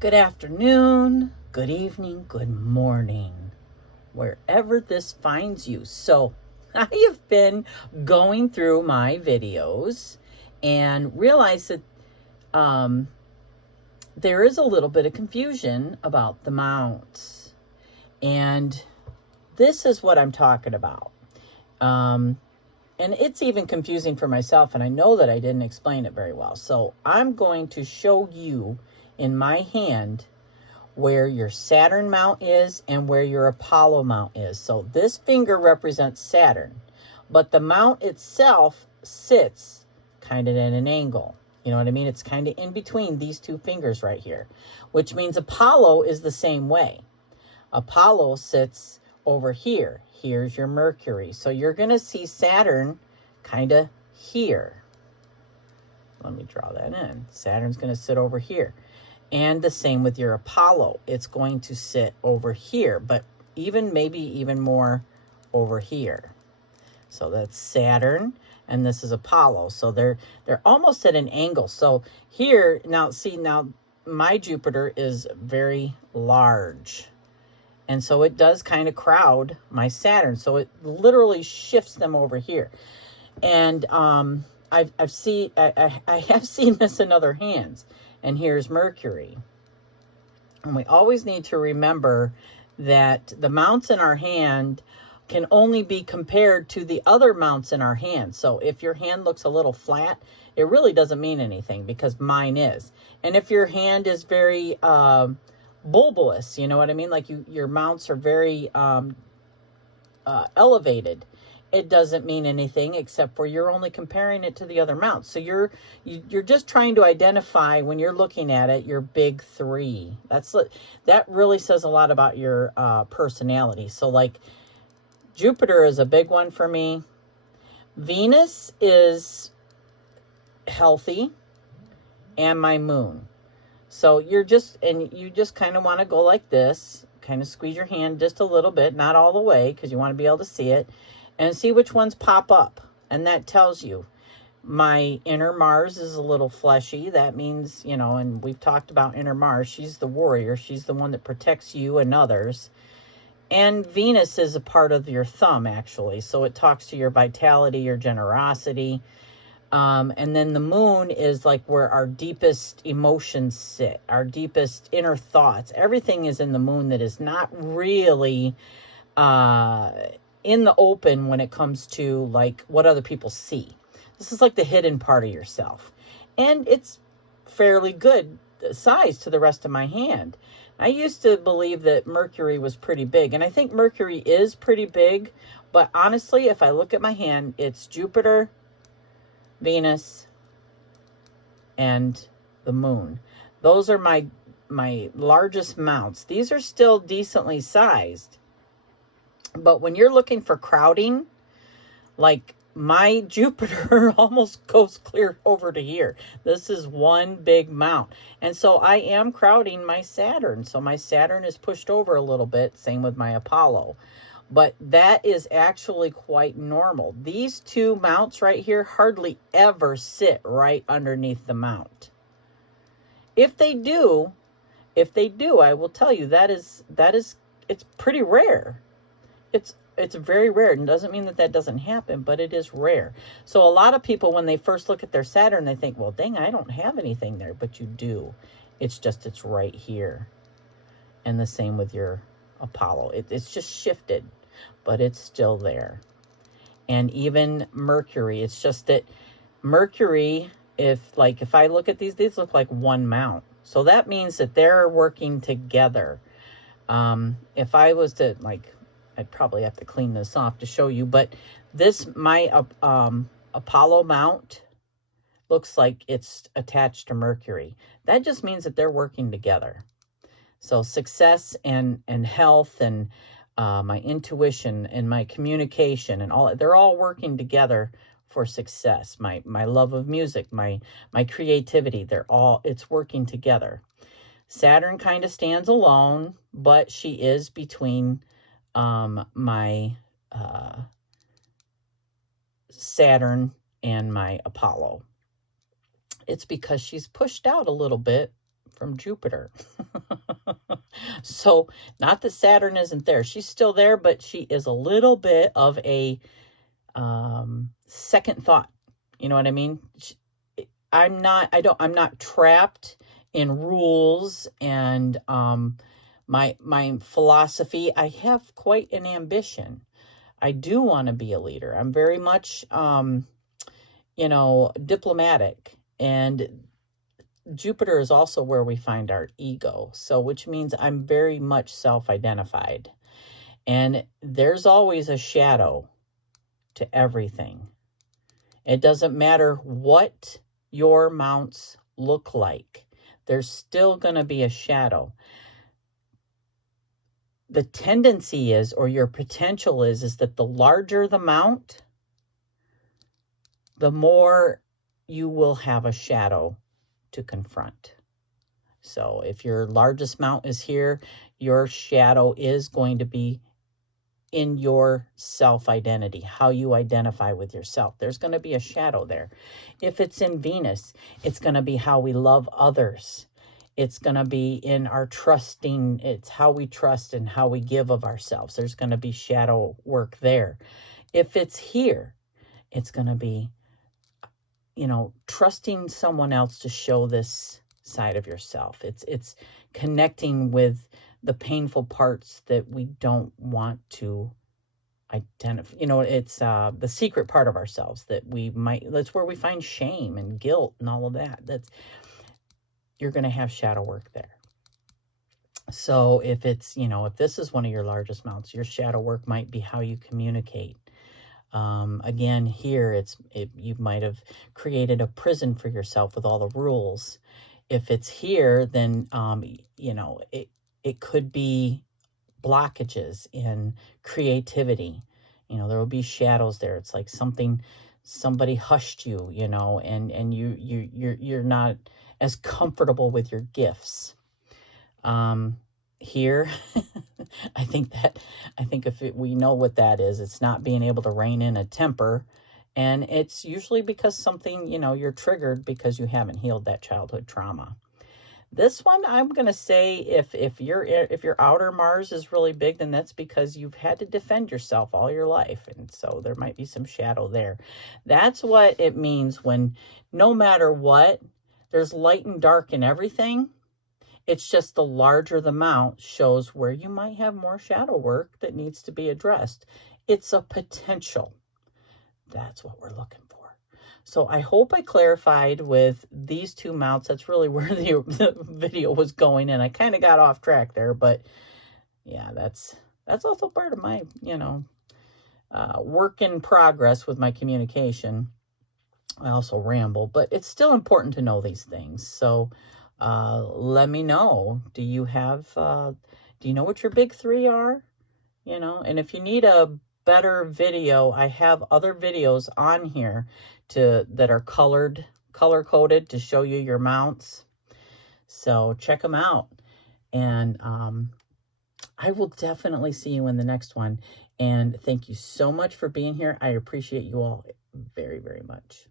Good afternoon, good evening, good morning, wherever this finds you. So, I have been going through my videos and realized that there is a little bit of confusion about the mounts. And this is what I'm talking about. And it's even confusing for myself, and I know that I didn't explain it very well. So, I'm going to show you in my hand where your Saturn mount is and where your Apollo mount is. So this finger represents Saturn, but the mount itself sits kind of at an angle. You know what I mean? It's kind of in between these two fingers right here, which means Apollo is the same way. Apollo sits over here. Here's your Mercury. So you're going to see Saturn kind of here. Let me draw that in. Saturn's going to sit over here. And the same with your Apollo. It's going to sit over here, but maybe even more over here. So that's Saturn, and this is Apollo. So they're almost at an angle. So here, now my Jupiter is very large. And so it does kind of crowd my Saturn. So it literally shifts them over here. And I have seen this in other hands. And here's Mercury. And we always need to remember that the mounts in our hand can only be compared to the other mounts in our hand. So if your hand looks a little flat, it really doesn't mean anything because mine is. And if your hand is very bulbous, you know what I mean? Like your mounts are very elevated. It doesn't mean anything except for you're only comparing it to the other mounts. So you're just trying to identify when you're looking at it your big three. That really says a lot about your personality. So like Jupiter is a big one for me. Venus is healthy, and my moon. So you just kind of want to go like this, kind of squeeze your hand just a little bit, not all the way because you want to be able to see it. And see which ones pop up. And that tells you. My inner Mars is a little fleshy. That means, and we've talked about inner Mars. She's the warrior. She's the one that protects you and others. And Venus is a part of your thumb, actually. So it talks to your vitality, your generosity. And then the moon is like where our deepest emotions sit. Our deepest inner thoughts. Everything is in the moon that is not really in the open when it comes to like what other people see. This is like the hidden part of yourself. And it's fairly good size to the rest of my hand. I used to believe that Mercury was pretty big, and I think Mercury is pretty big, but honestly, if I look at my hand, it's Jupiter, Venus, and the moon. Those are my largest mounts. These are still decently sized. But when you're looking for crowding, like my Jupiter almost goes clear over to here. This is one big mount. And so I am crowding my Saturn. So my Saturn is pushed over a little bit. Same with my Apollo. But that is actually quite normal. These two mounts right here hardly ever sit right underneath the mount. If they do, I will tell you it's pretty rare. It's very rare. And doesn't mean that doesn't happen, but it is rare. So a lot of people, when they first look at their Saturn, they think, well, dang, I don't have anything there. But you do. It's right here. And the same with your Apollo. It's just shifted, but it's still there. And even Mercury, it's just that Mercury, if I look at these look like one mount. So that means that they're working together. If I was to I'd probably have to clean this off to show you, but my Apollo mount looks like it's attached to Mercury. That just means that they're working together. So success and health and my intuition and my communication and all, they're all working together for success. My love of music, my creativity, it's working together. Saturn kind of stands alone, but she is between my Saturn and my Apollo. It's because she's pushed out a little bit from Jupiter. So not that Saturn isn't there. She's still there, but she is a little bit of a second thought. You know what I mean? I'm not trapped in rules and my philosophy. I have quite an ambition. I do want to be a leader. I'm very much diplomatic, and Jupiter is also where we find our ego. So which means I'm very much self-identified. And there's always a shadow to everything. It doesn't matter what your mounts look like. There's still going to be a shadow. The tendency is, or your potential is that the larger the mount, the more you will have a shadow to confront. So if your largest mount is here, your shadow is going to be in your self-identity, how you identify with yourself. There's going to be a shadow there. If it's in Venus, it's going to be how we love others. It's going to be in our trusting. It's how we trust and how we give of ourselves. There's going to be shadow work there. If it's here, it's going to be, trusting someone else to show this side of yourself. It's connecting with the painful parts that we don't want to identify. It's the secret part of ourselves that's where we find shame and guilt and all of that. You're going to have shadow work there. So if it's, if this is one of your largest mounts, your shadow work might be how you communicate. Again, here you might have created a prison for yourself with all the rules. If it's here, then, it could be blockages in creativity. There will be shadows there. It's like somebody hushed you, and you're not as comfortable with your gifts. Here, I think we know what that is. It's not being able to rein in a temper. And it's usually because something, you're triggered because you haven't healed that childhood trauma. This one, I'm going to say if your outer Mars is really big, then that's because you've had to defend yourself all your life. And so there might be some shadow there. That's what it means when no matter what, there's light and dark in everything. It's just the larger the mount shows where you might have more shadow work that needs to be addressed. It's a potential. That's what we're looking for. So I hope I clarified with these two mounts. That's really where the video was going, and I kind of got off track there. But yeah, that's also part of my, work in progress with my communication. I also ramble, but it's still important to know these things. So let me know. Do you know what your big three are? And if you need a better video, I have other videos on here that are color coded to show you your mounts. So check them out. And I will definitely see you in the next one. And thank you so much for being here. I appreciate you all very, very much.